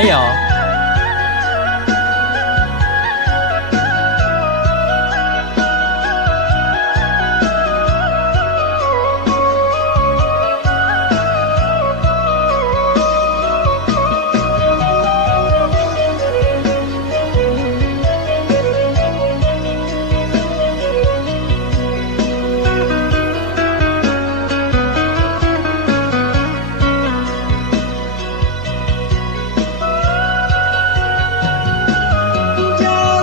Hey y'all.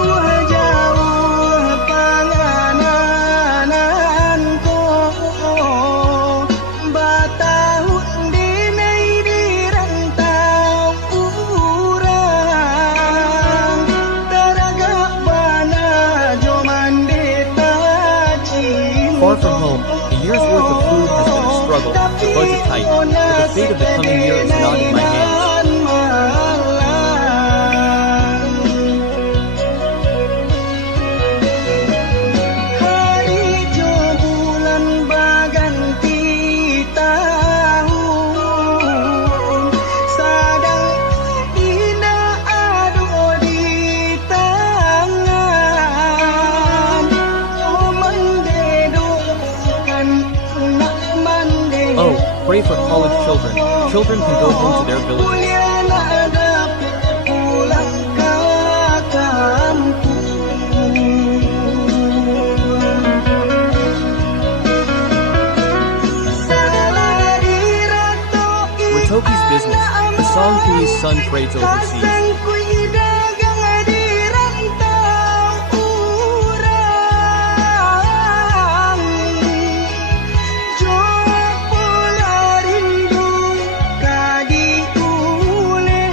Jauh-jauh panganananku, batahun dinai di rantau urang, teragak bana joman deta Far cinta. from home, a year's worth of food has been a struggle, the budget tight, but the fate of the coming year is not in my hands. Harijo bulan baganti tahun, sadang indah ado di tangan. Oh mendedukan nak mande. Oh, pray for college children. Children can go home to their villages. Mulia nak dapat pulang ke kampung. Salah diratoki Ratoki's business, the song Kui's son trades overseas. Kasangku dagang di rantau urang. Jo pola rindu kadi ule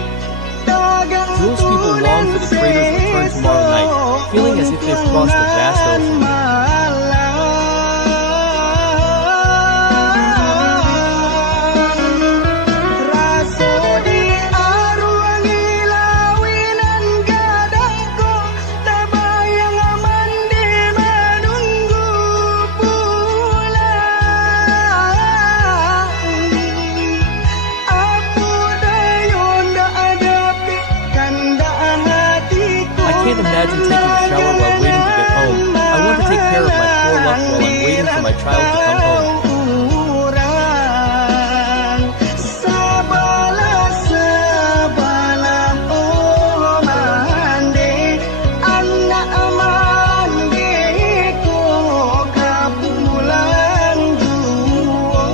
dagang Jules people long for the trader's return tomorrow night, feeling as if they've crossed a vast ocean. I can't imagine taking a shower while waiting to get home. I want to take care of my poor luck while I'm waiting for my child to come home. Sabalah oh mande, anak mande ko kapulang juo.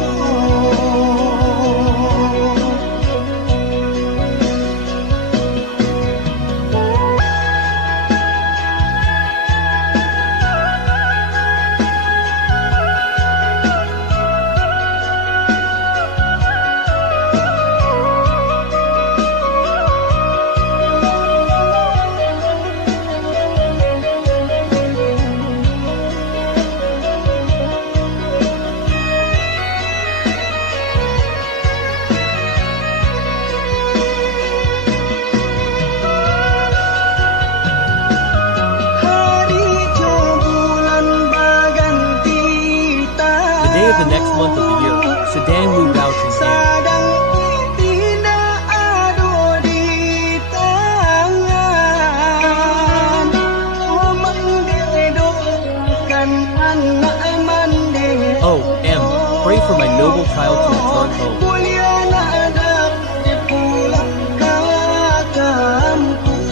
Harijo bulan baganti The day of the next month of the year, Sedang moved out in hand. sadang tidak ado di tangan. Oh mendedokan anak mande. Oh, M, pray for my noble child to return home. Mulia nak dapat pulang ke kampung.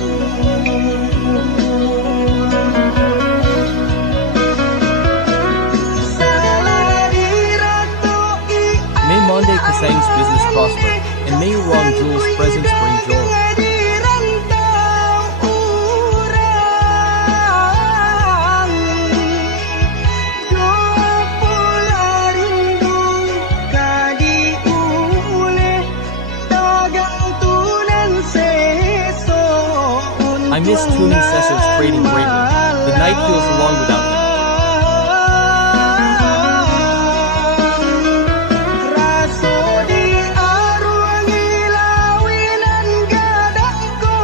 Salah diratoki May Monday Kasang's business prosper, and may Wrong Jules' presence bring joy. di rantau urang. Jo pola rindu kadi ule dagang tunan seso. I miss tuning Cesar's trading greatly. The night feels long without him. Raso di arwangi lawinan gadangku,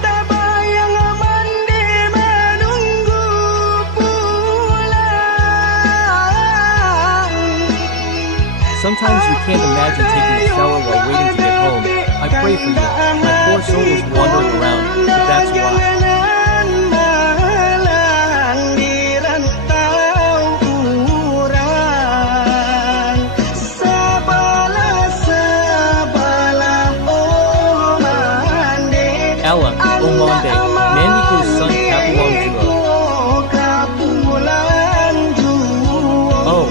tabayang mandi menunggu pulang. Sometimes you can't imagine taking a shower while waiting to get home. I pray for you. My poor soul is wandering around, but that's why. Ella, Omande, Nandiko's son Kapuang Juo. Oh.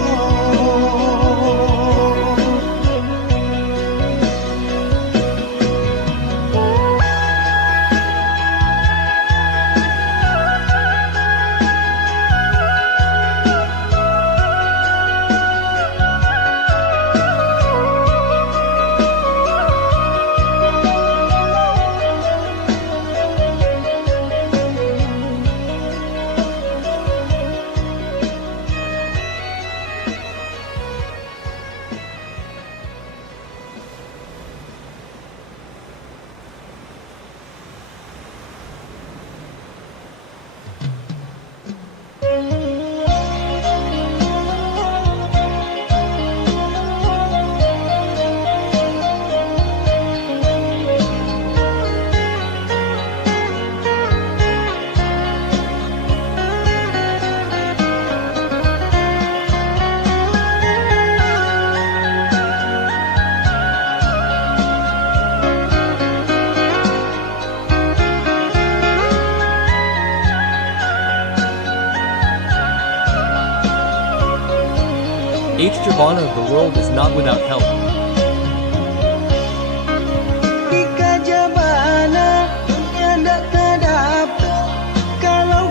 H. Javana of the world is not without help.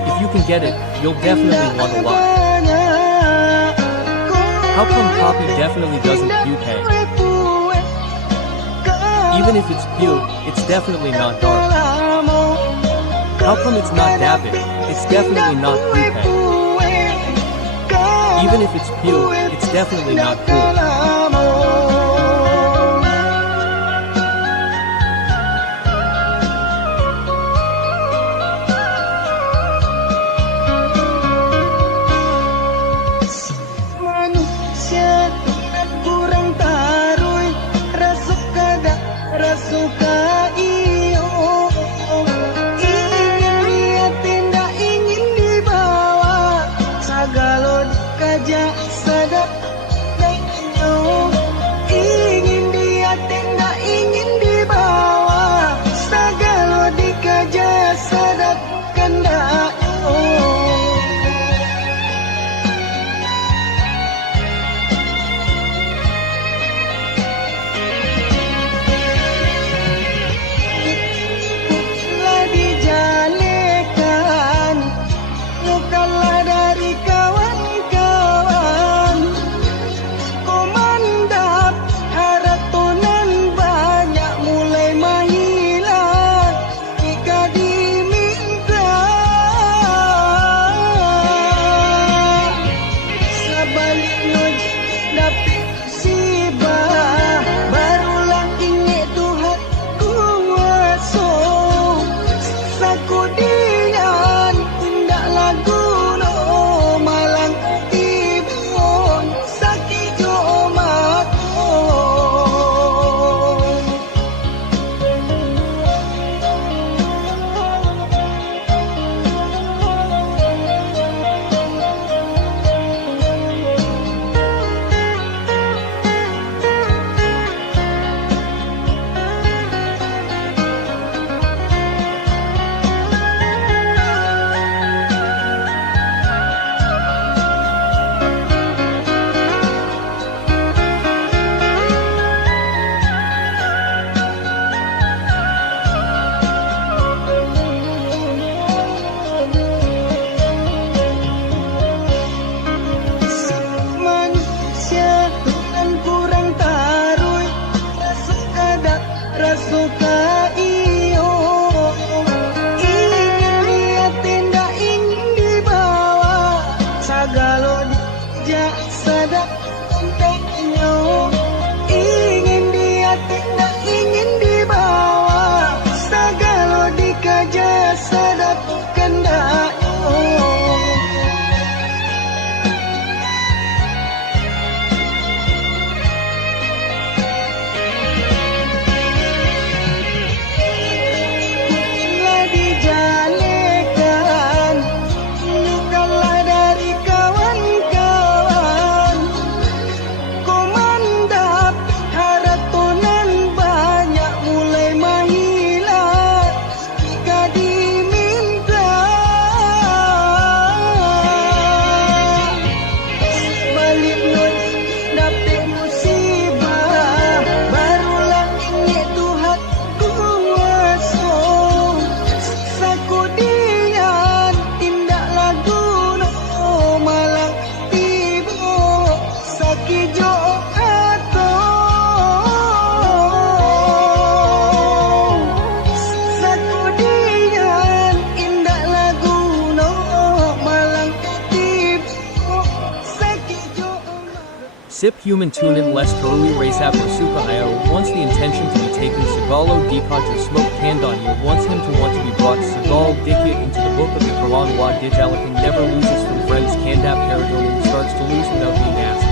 If you can get it, you'll definitely want a lot. How come Poppy definitely doesn't pew pay? Even if it's pew, it's definitely not dark. How come it's not dapping? It's definitely not pew pay. Even if it's pew, it's definitely not cool. Sip human tunin les terui race suka io wants the intention to be taken Segalo Dikaja smoke Kandanya wants him to want to be brought Segal Dikya into the book of the Quran Wa Dijalakan never loses from friends Kandap Paradonin starts to lose without being asked.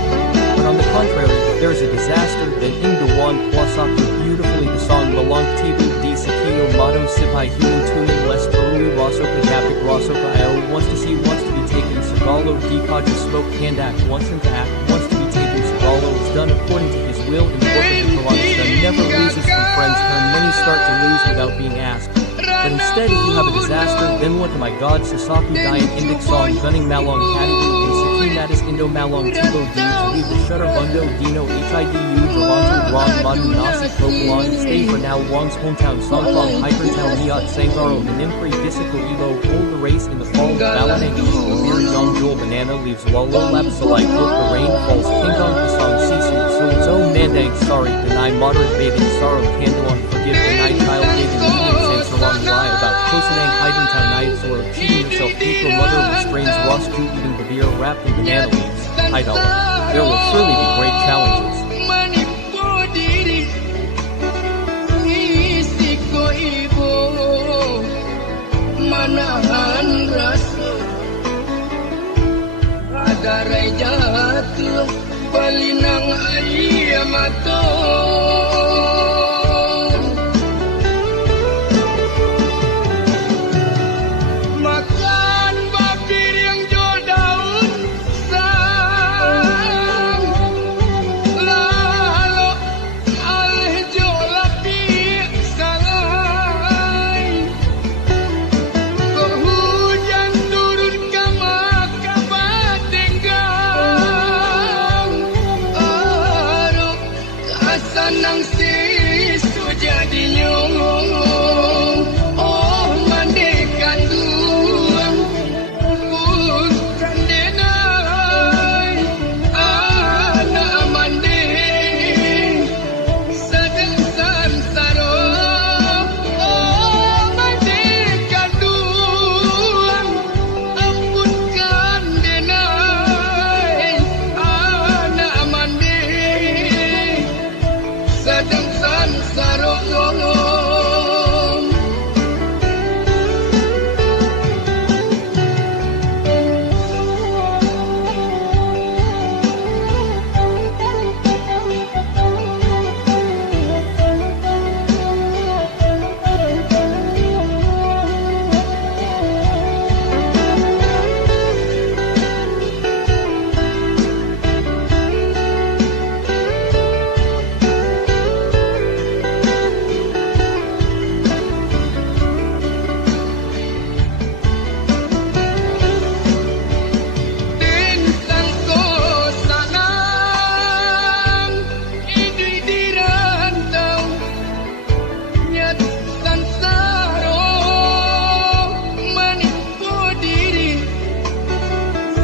But on the contrary, if there is a disaster, then Ingdawan Kwasaki beautifully the song Malang Tibu Di Sakio Motto Sipai human tunin les terui Rasoka Dapik Rasoka io wants to be taken Segalo Dikaja smoke Kandak wants him to act, wants to be taken Segalo is done according to his will in the book of the Quran is done never loses from friends turn many start to lose without being asked. But instead if you have a disaster, then what to my god Sasaku Dian Indik song Gunning Malong Kadibu and Sakinatis Indo Malong Tibo D to leave the Shutter Bundo Dino HIDU Toronto Ron Madu Nasi Kokulan stay for now Wong's hometown Songkong Hypertown Niat Sangaro Nanimpri Disiko Evo hold the race in the fall of Balanang Miri Zong Jewel Banana leaves Wallo Lap Salai Cook the rain falls Kingdong Kasong Sisu So Mandang sorry deny moderate bathing sorrow Kanduan forgive deny child bathing medium sense along lie about Kosanang Hydentown Nights or cheating yourself Pico mother restrains Ross Jew eating the beer wrapped in banana leaves. $. There will surely be great challenges. Menipu diri Isiko ibu Manahan rasa Ada rai jatuh Balinang ayam Makan babir yang jual daun sang Lalu alih jual api salai Kok hujan turun ke batenggang Aduh kasanang sisu jadi nyong Oh mandekan duang Bukan denai Anak mandi Sedengsan saro Oh mandekan duang Ampunkan denai Anak mandi Sedengsan saro Tentang kosanang Idui dirantau Nyat sansaro Menipu diri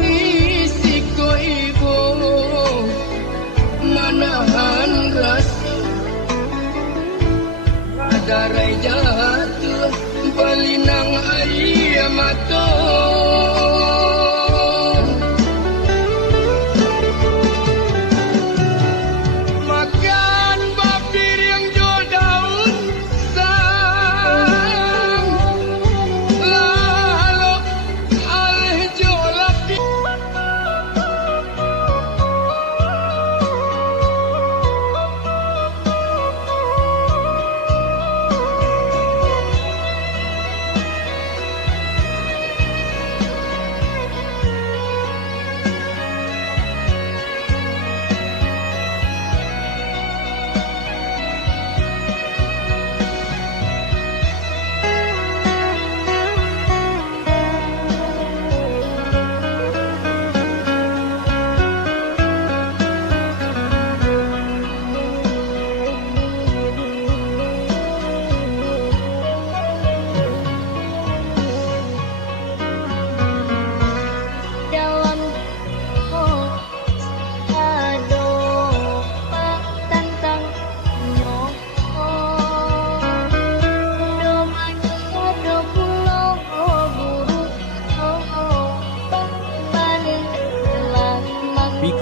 Isiko ibu Manahan rasa Ada rai jatuh Balinang ayam Makan babir yang jual daun sang Lalu alih jual api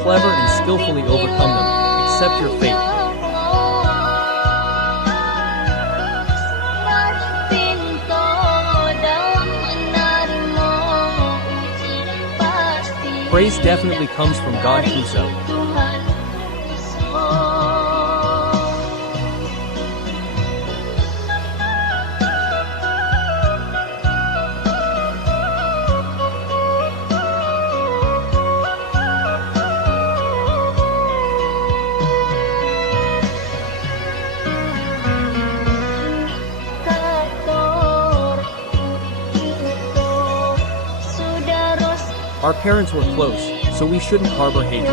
clever and skillfully overcome them. Accept your fate. Praise definitely comes from God Kuso. Our parents were close, so we shouldn't harbor hatred.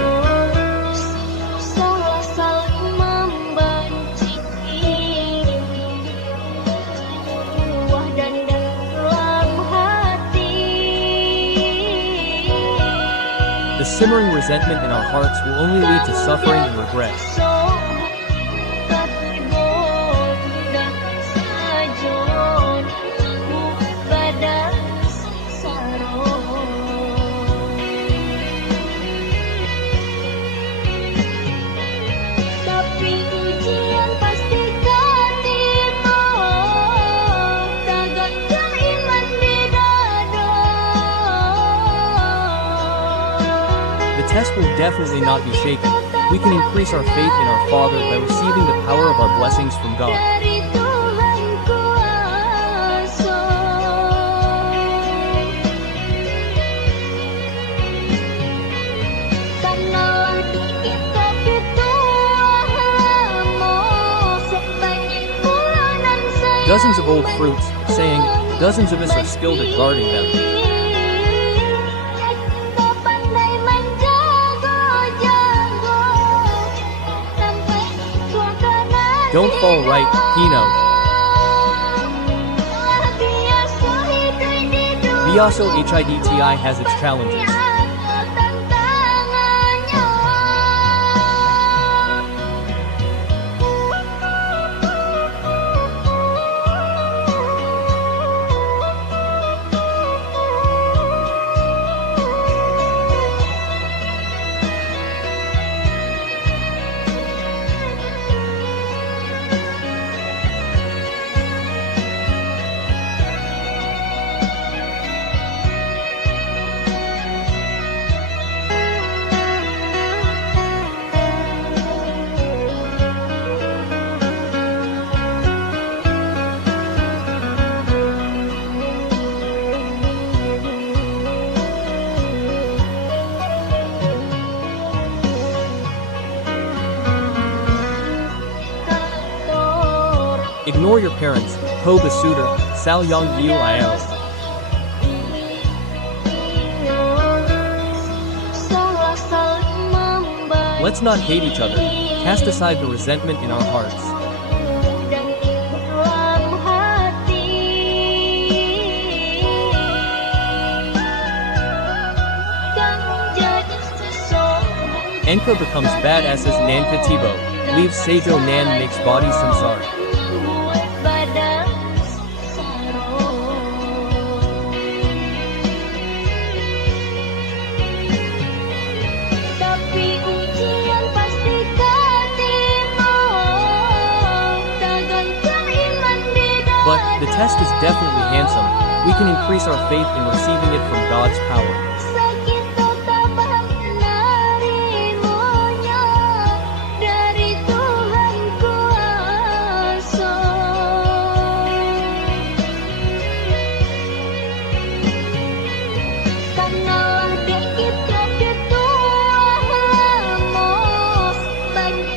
The simmering resentment in our hearts will only lead to suffering and regret. The test will definitely not be shaken. We can increase our faith in our Father by receiving the power of our blessings from God. Dozens of old fruits, saying, dozens of us are skilled at guarding them. Don't fall right, Hino. Biaso HIDTI has its challenges. Ignore your parents, Ho Basuder, Sal Yong Yu Il. Let's not hate each other. Cast aside the resentment in our hearts. Enka becomes badasses Nan Katibo, leaves Seijo Nan makes body samsara. But the test is definitely handsome. We can increase our faith in receiving it from God's power.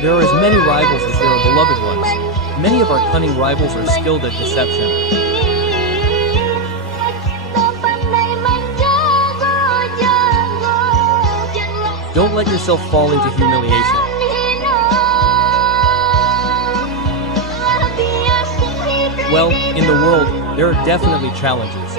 There are as many rivals as there are beloved ones. Many of our cunning rivals are skilled at deception. Don't let yourself fall into humiliation. Well, in the world, there are definitely challenges.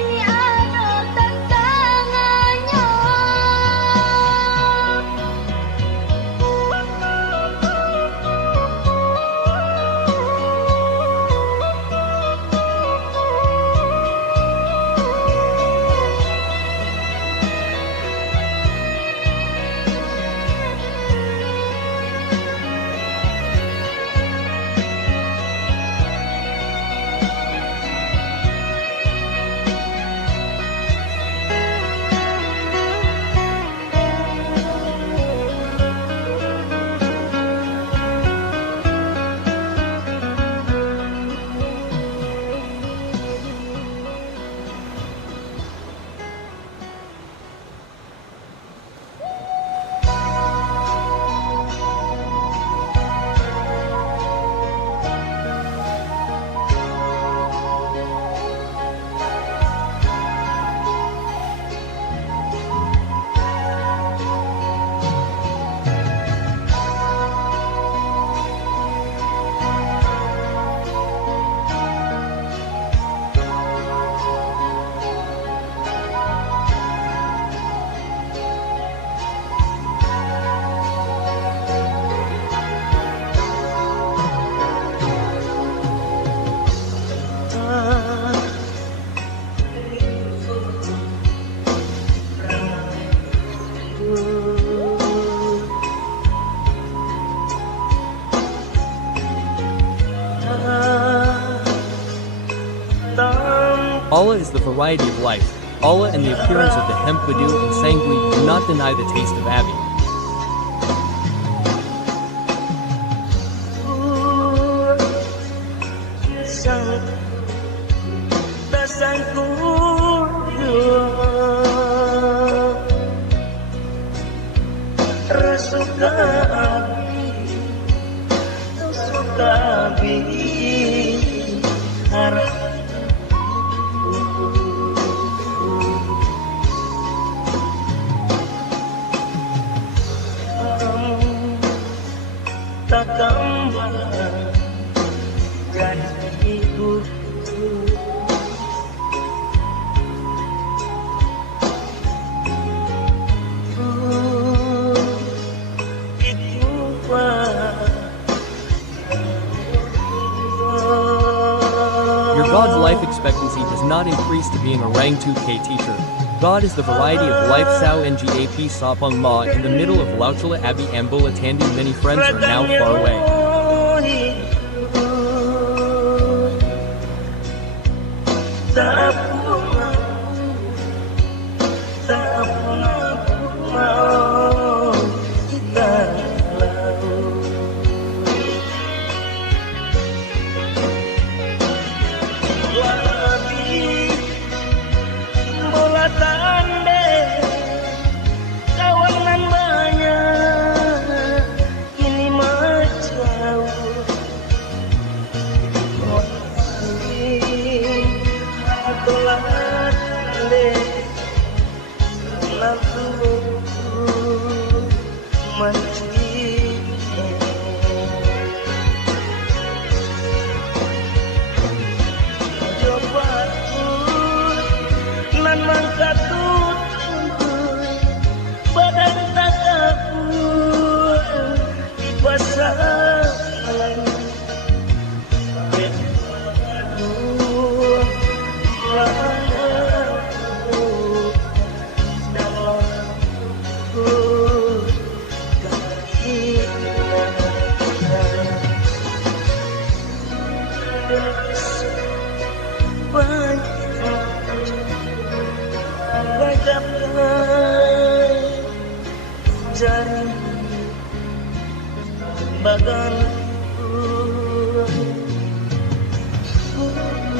Allah is the variety of life. Allah and the appearance of the hemp badu and sangui do not deny the taste of Abi. God's life expectancy does not increase to being a rank 2K teacher. God is the variety of life. Sao Ngap Sapang Ma in the middle of Lauchala Abi Ambula Tandi. Many friends are now far away.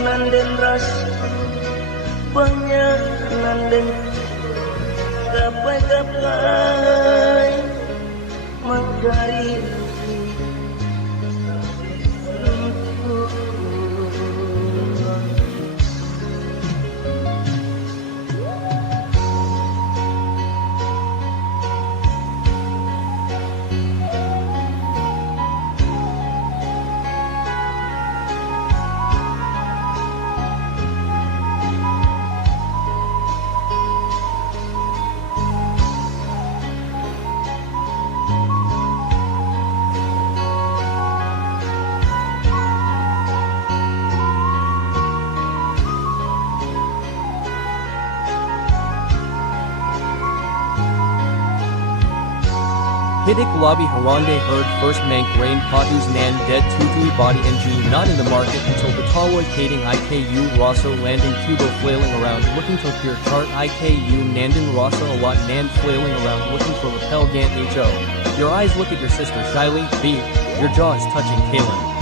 Nanden ras banyak nanden gapai-gapai menggari Hidik Lobby Harande heard first Mank Rain Patus Nan Dead Tutui Body NG not in the market until Batawoy Kading IKU Rosso landing Cubo flailing around looking to appear chart IKU Nandan Rosso a lot Nan flailing around looking for Rappel Gant HO. Your eyes look at your sister shyly, B. Your jaw is touching Kaylin.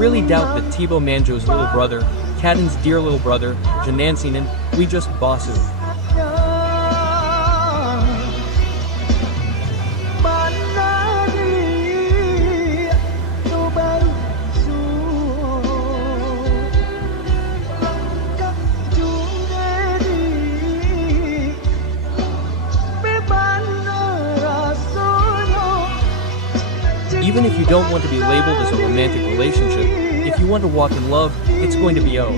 really doubt that Tibo Manjo's little brother, Kaden's dear little brother, Janansinen, we just Basu. Even if you don't want to be labeled as a romantic relationship, if you want to walk in love, it's going to be O.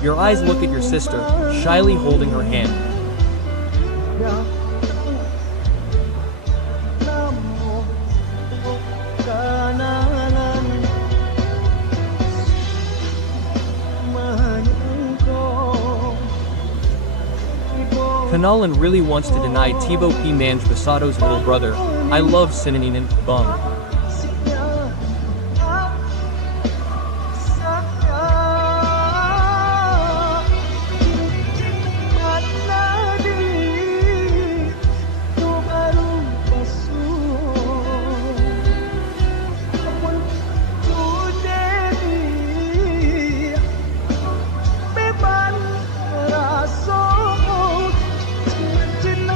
Your eyes look at your sister, shyly holding her hand. Kanalan really wants to deny Tibo P. Manj Basato's little brother. I love Sinaninin, bum.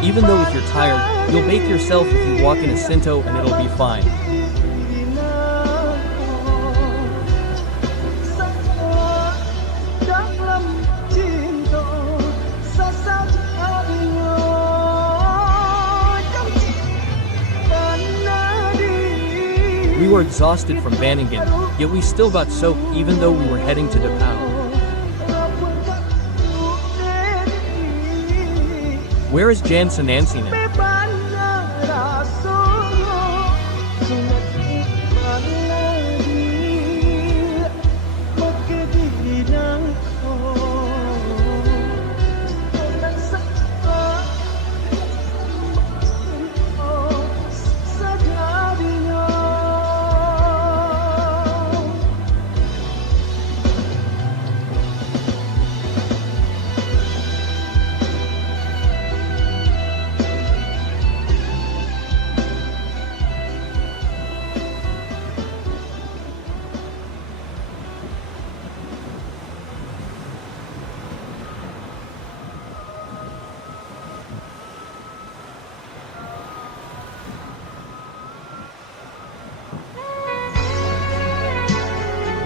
Even though if you're tired, you'll bake yourself if you walk in a Sinto and it'll be fine. We were exhausted from Banningen, yet we still got soaked even though we were heading to Dapao. Where is Jan Sanansinen?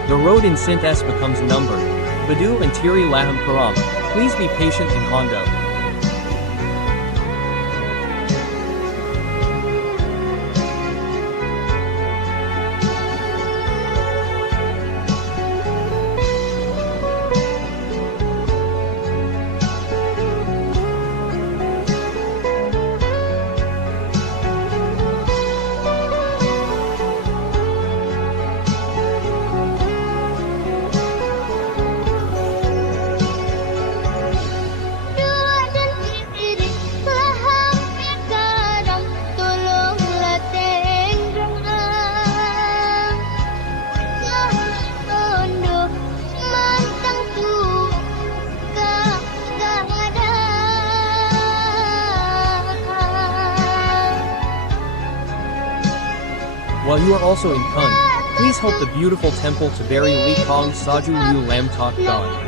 The road in Sint S becomes numbered. Badu and Tiri Laham Karam. Please be patient in Hondo. While you are also in Kun, please help the beautiful temple to bury Li Kong Saju Liu Lam Tok God.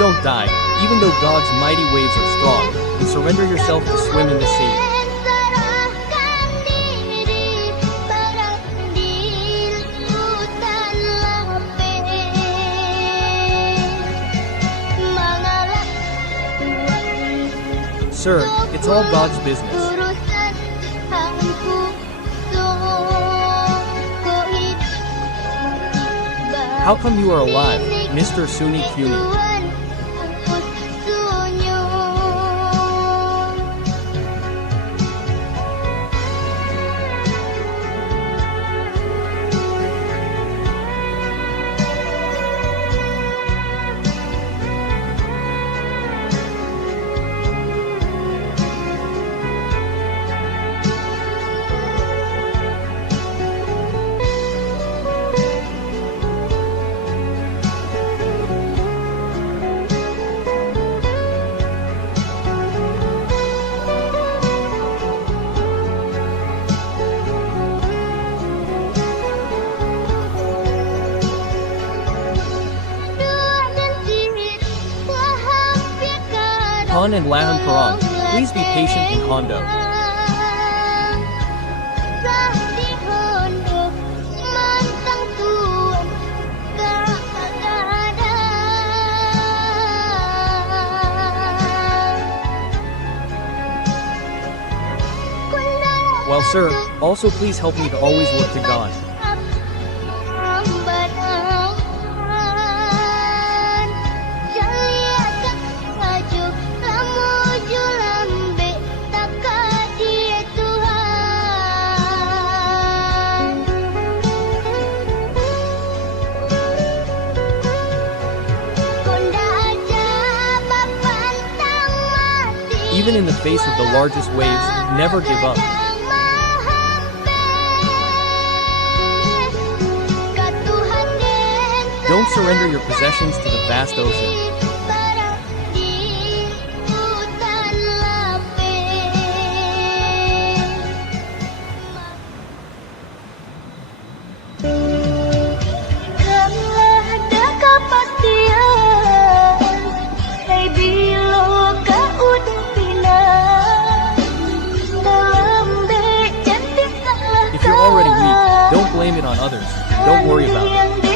don't die, even though God's mighty waves are strong, and surrender yourself to swim in the sea. Serahkan diri pada di lautan lapis. Mengalah Sir, it's all God's business. urusan hangku How come you are alive, Mr. Suni Kuni? Han and Laham Karang, please be patient in Hondo. Well, sir, also please help me to always look to God. Even in the face of the largest waves, never give up. Don't surrender your possessions to the vast ocean. If you're already weak, don't blame it on others. Don't worry about it.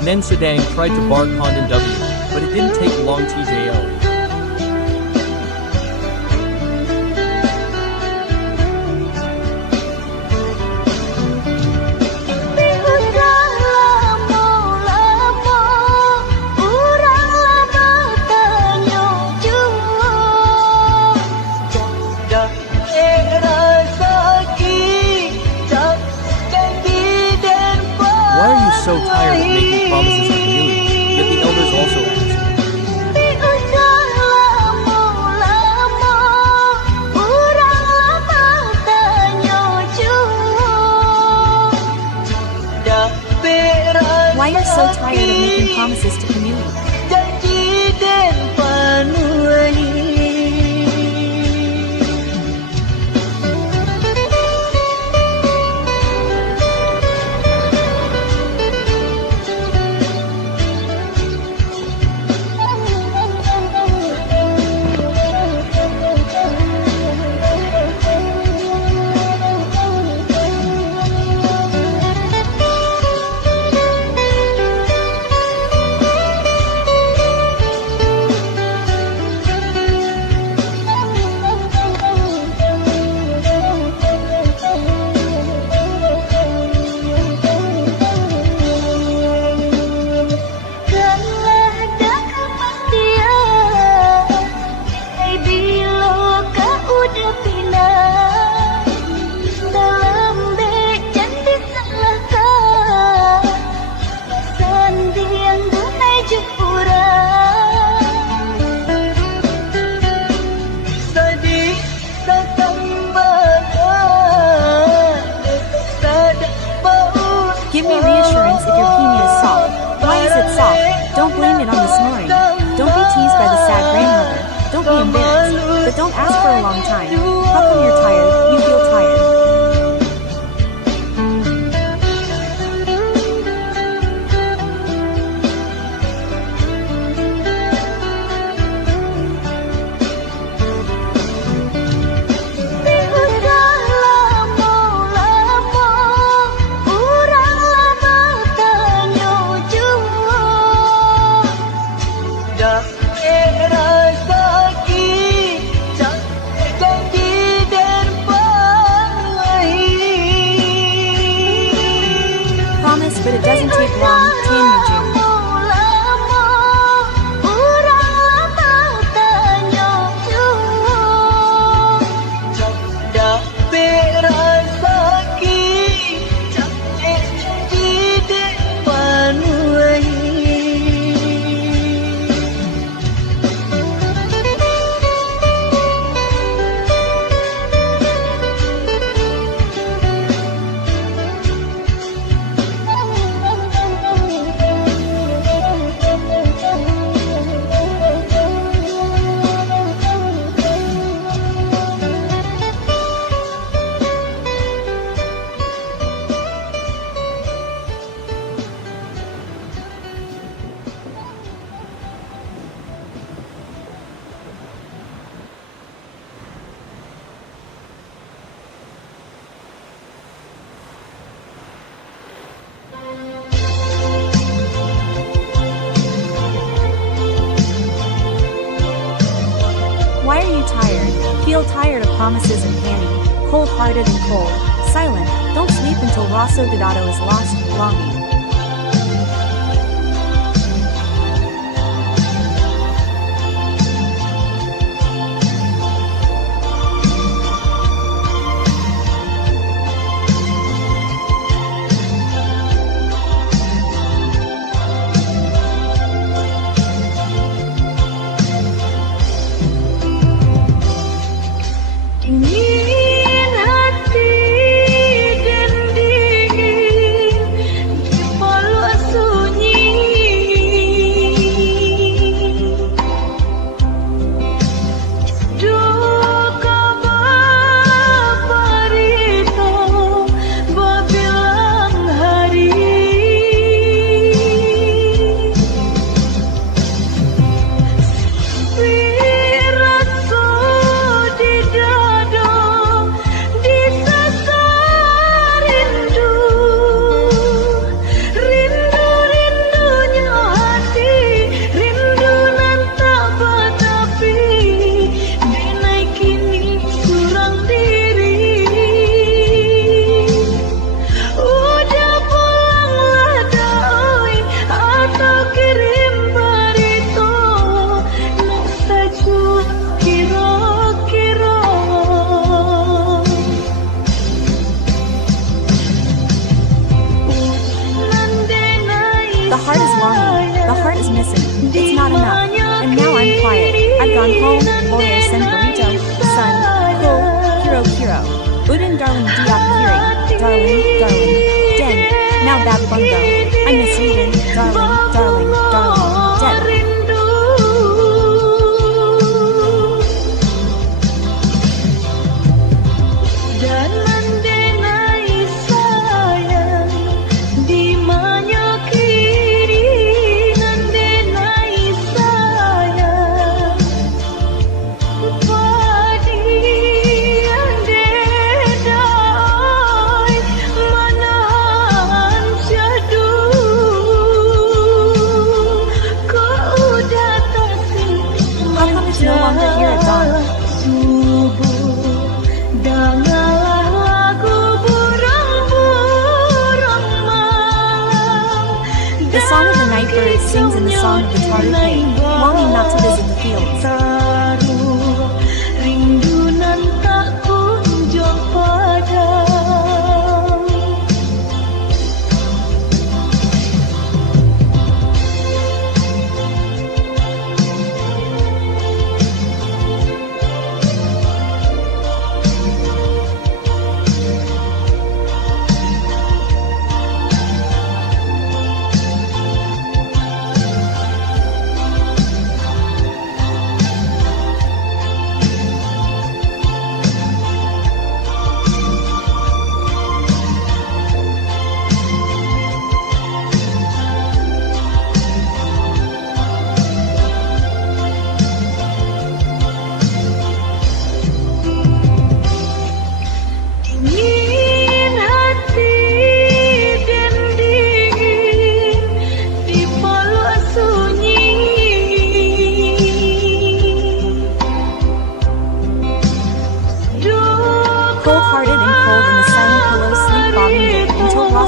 Nen Sedang tried to bar Condon W, but it didn't take long. TJO. Why are you so tired of making promises to community? Yet the elders also ask. Why are you so tired of making promises to community? Give me reassurance if your peenie is soft. Why is it soft? Don't blame it on the snoring. Don't be teased by the sad grandmother. Don't be embarrassed. But don't ask for a long time. How come you're tired? You feel tired. Promise, but it doesn't take long. Tan your June. Why are you tired? Feel tired of promises and panning, cold-hearted and cold, silent, don't sleep until Rosso Dodato is lost, longing. Ingin hati dan dingin di palua sunyi, duka baparito babilang hari. Rasa di dada disasa rindu, rindu-rindunya hati, rindu nan tak batapi, denai kini surang diri. Udah pulanglah doi atau kirim barito, nak saja kira-kira. The heart is longing, the heart is missing, it's not enough, and now I'm quiet. I've gone home, lawyer send burrito, son, cool, kiro kiro. Udin darling diop hearing, darling, darling, den, now bad bungo. I miss Udin, darling, darling, darling, dead. Dan mendenai sayang di mana kiri, mendenai sayang padi yang dedai manahan syadu, kau udah tersimpan. How come it's no longer here at dawn? Subuh dengarlah lagu burung-burung malam. The song of the night bird sings in the song of the Taru King, longing not to visit the fields. Taruh rindu nan tak kunjung padam.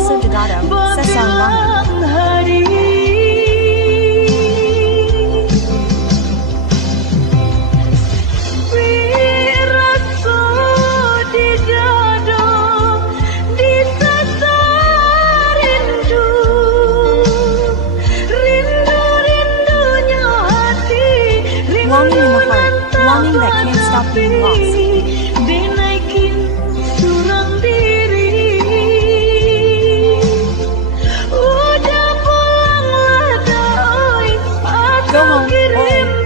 Aso Dodado, Sesar Wangi. hari rasa di dada di sesar rindu rindunya hati Longing in the heart, longing that can't stop being lost. dinaikin surang diri udah pulanglah doi Go home,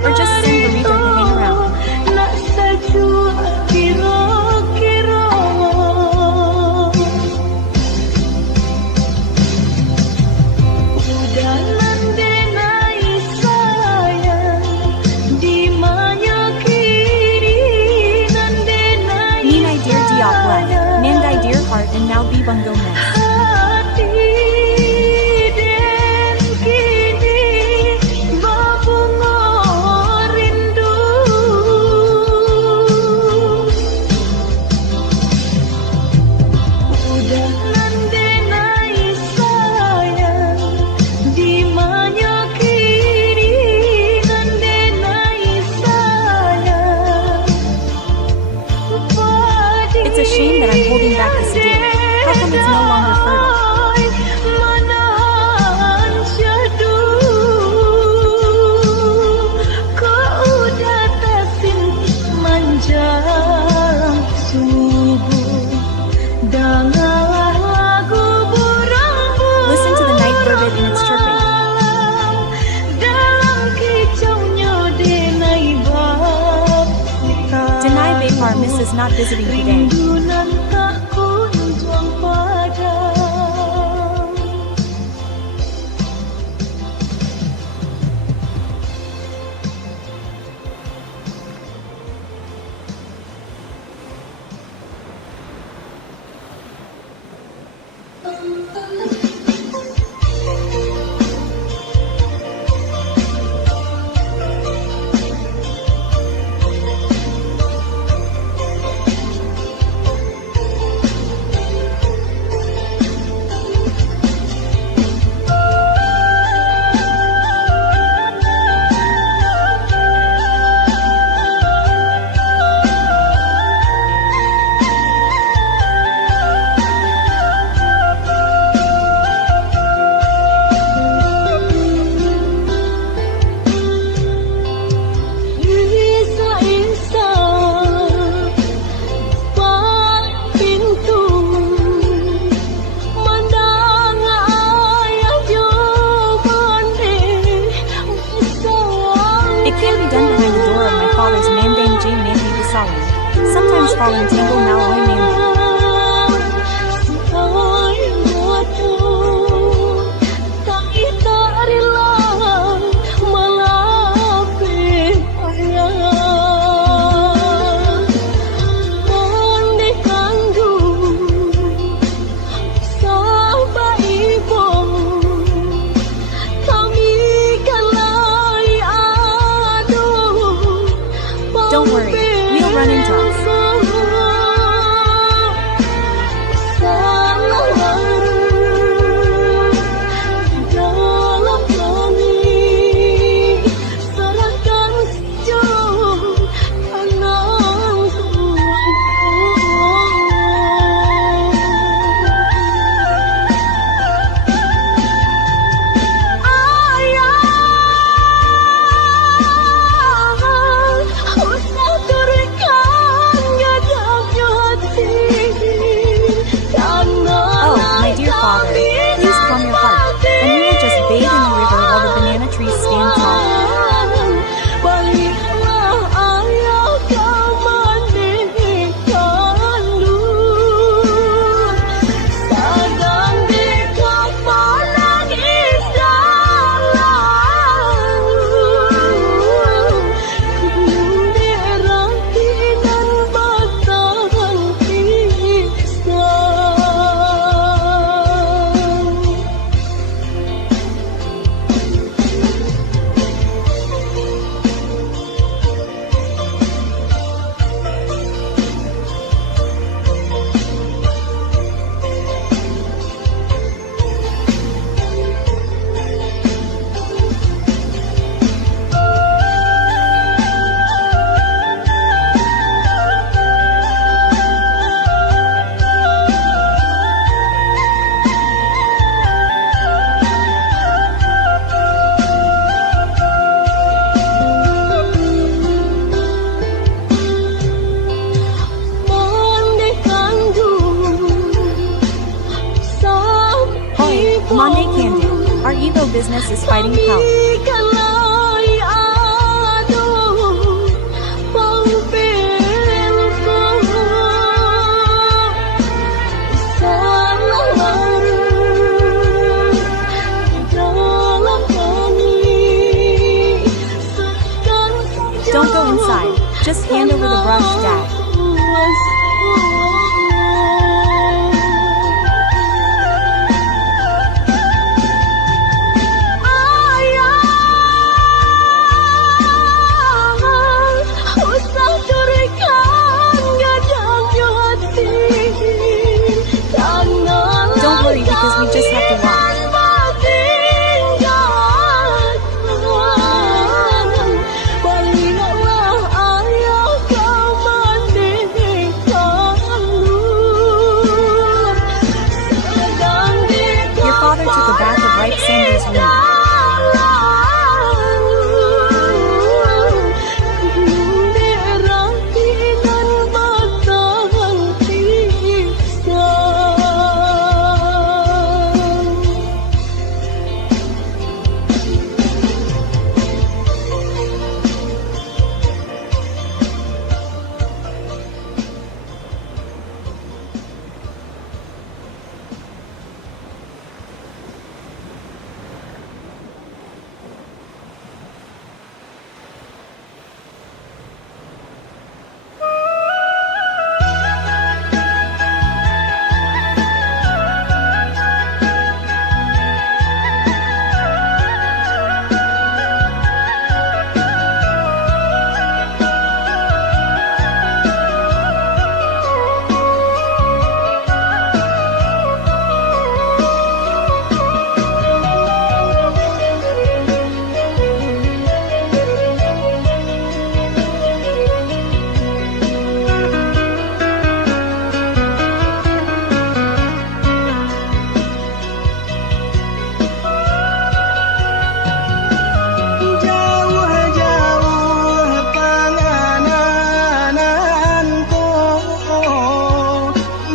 or just send Burrito to hang around. nak sajua kira-kira udah nandenai sayang di manya kiri nandenai Ninai dear Diop left, Nandai dear heart and now Bibang Gomez. hati den kini babungo rindu udah nandenai sayang di manya kini nandenai sayang It's a shame that I'm holding back this deal. How come it's no longer fertile? Manahan syahdu kau udah tasin menjelang subuh dengarlah lagu burung Listen to the night bird in its chirping. dalam kicaunya denai bab Deny Bapar misses not visiting today. rindunan tak kunjung padam. Bisa insan pintu mandang ayah jawaban It can be done behind the door of my father's Mandang J. Mandang Bisawi. Sometimes falling tangle Malloy Mandang. Don't worry, we'll run into us. Monday can do. Our Evo business is fighting health. Don't go inside. Just hand over the brush, Dad. Don't worry because we just have to walk. Your father took a bath of ripe Sanders weed. Jauh-jauh pangananku.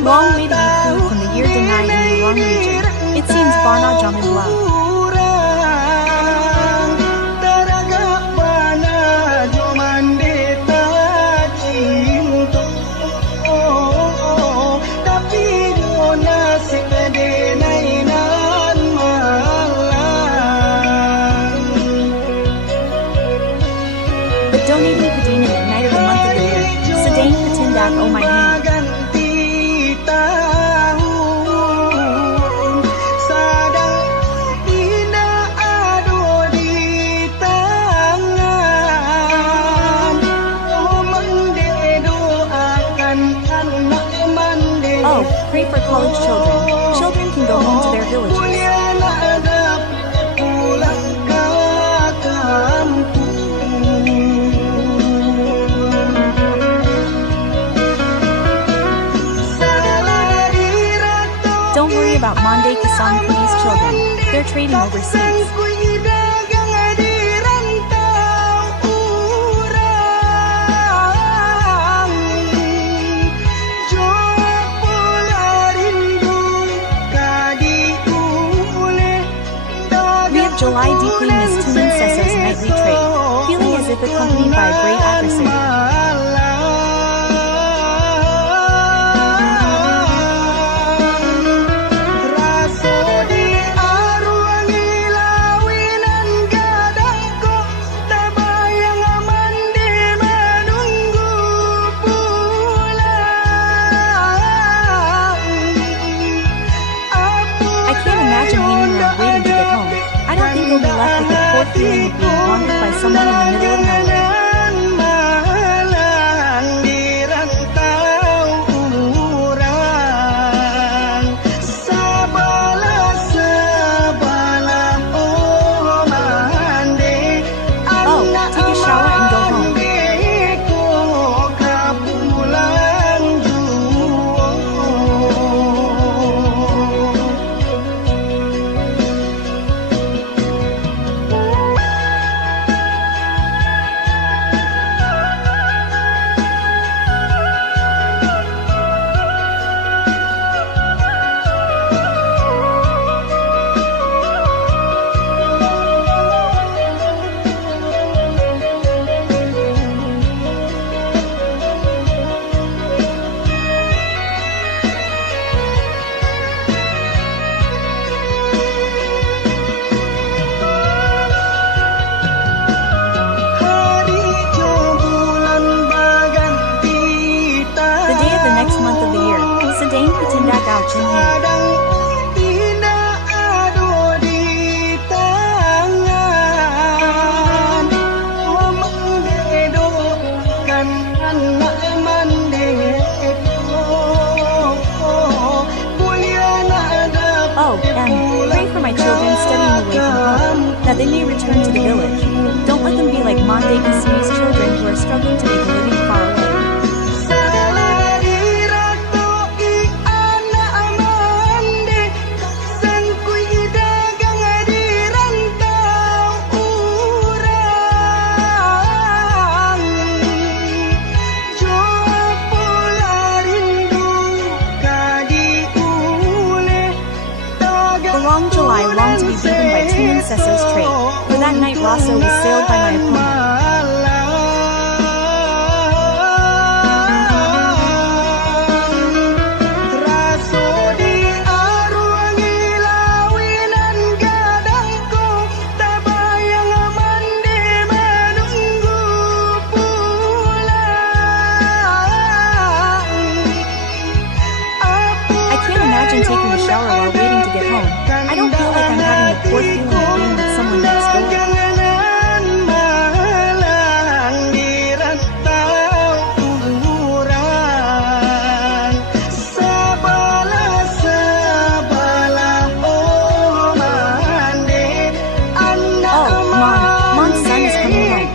Long way to be flew from the year denied in the wrong region. It seems Bana Jamin Blau. But donating Padina at night of the month of the year, Sedane Patindak oh my hand. Oh, pray for college children. Children can go home to their villages. Don't worry about Monday Kasang Kudi's children. They're trading overseas. We have July deeply missed Tunin Sesso's nightly trade, feeling as if accompanied by a great adversary. I can't imagine hanging around waiting to get home. I don't think we'll be left with the poor feeling of being wandered by someone in the middle of nowhere. Oh, take a shower and go home. my children studying away from home, that they may return to the village. Don't let them be like Monte Kisumi's children who are struggling to make a living far away. The long July longed to be beaten by Tunin Sesso's trait, for that night Rosso was sailed by my opponent. I can't imagine taking a shower while waiting to get home. I don't feel like I'm having the poor feeling of being with someone next door. Oh, Mon's son is coming home.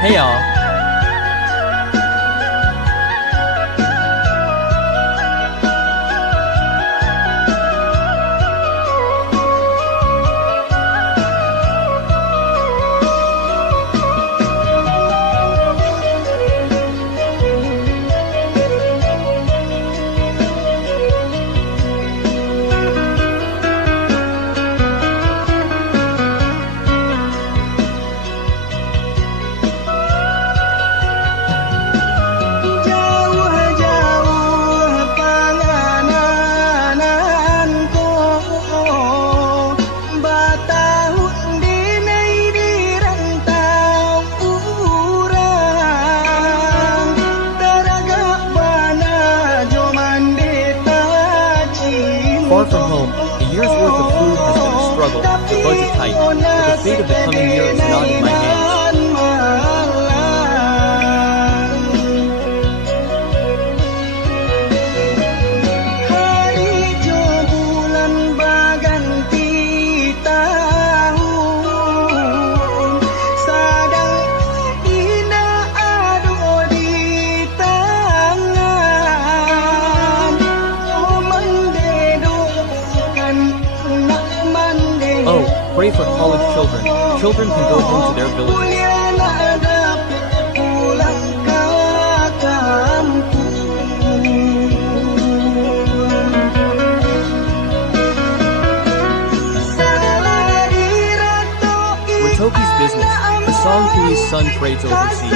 Hey y'all. Far from home, a year's worth of food has been a struggle, the budget tight, but the fate of the coming year is not in my hands. Oh, pray for college children. Children can go home to their villages. Ritoki's business. The song Kui's son trades overseas.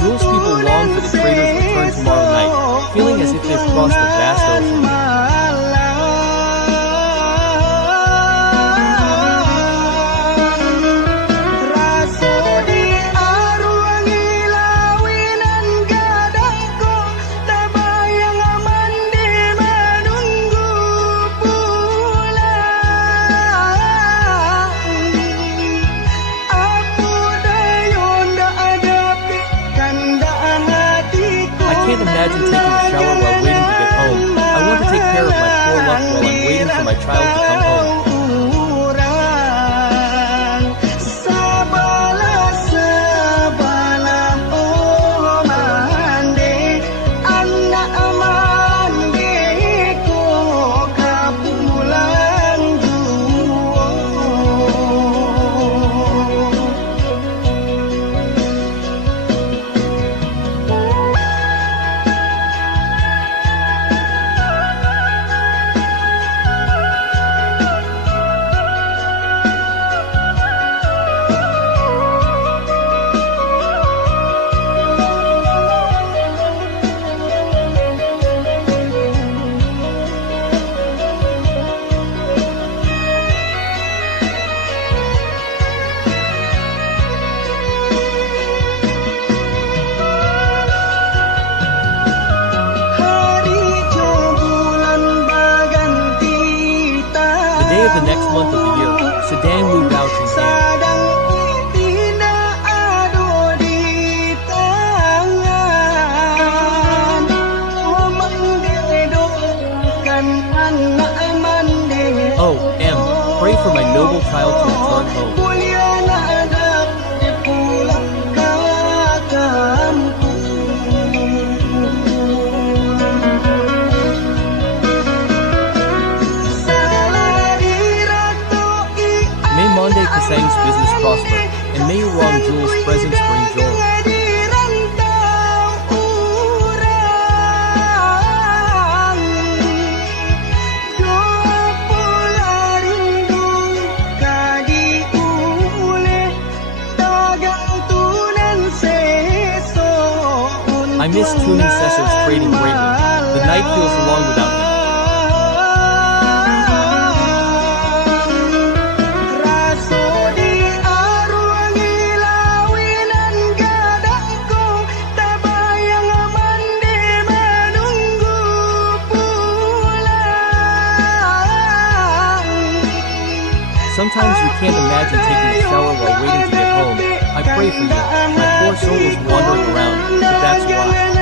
Jules people long for the trader's return tomorrow night, feeling as if they've crossed a vast ocean. I can't imagine taking a shower while waiting to get home. I want to take care of my poor luck while I'm waiting for my child to come home. month of the year, Sedang moved out in Ham. Sadang tinaado di tangan Umangdedo kan anak mande Oh, M. Pray for my noble child to return home. Mulia na anak di pulang ka kampung May Monday Kasang's business prosper, and may Wrong Jules' presence bring joy. I miss Tuning Sesso's trading greatly. The night feels long without him. Raso di arwangi lawinan gadangku tabayang mandi menunggu pulang Sometimes you can't imagine taking a shower while waiting to get home. I pray for you. My poor soul is wandering around, but that's why.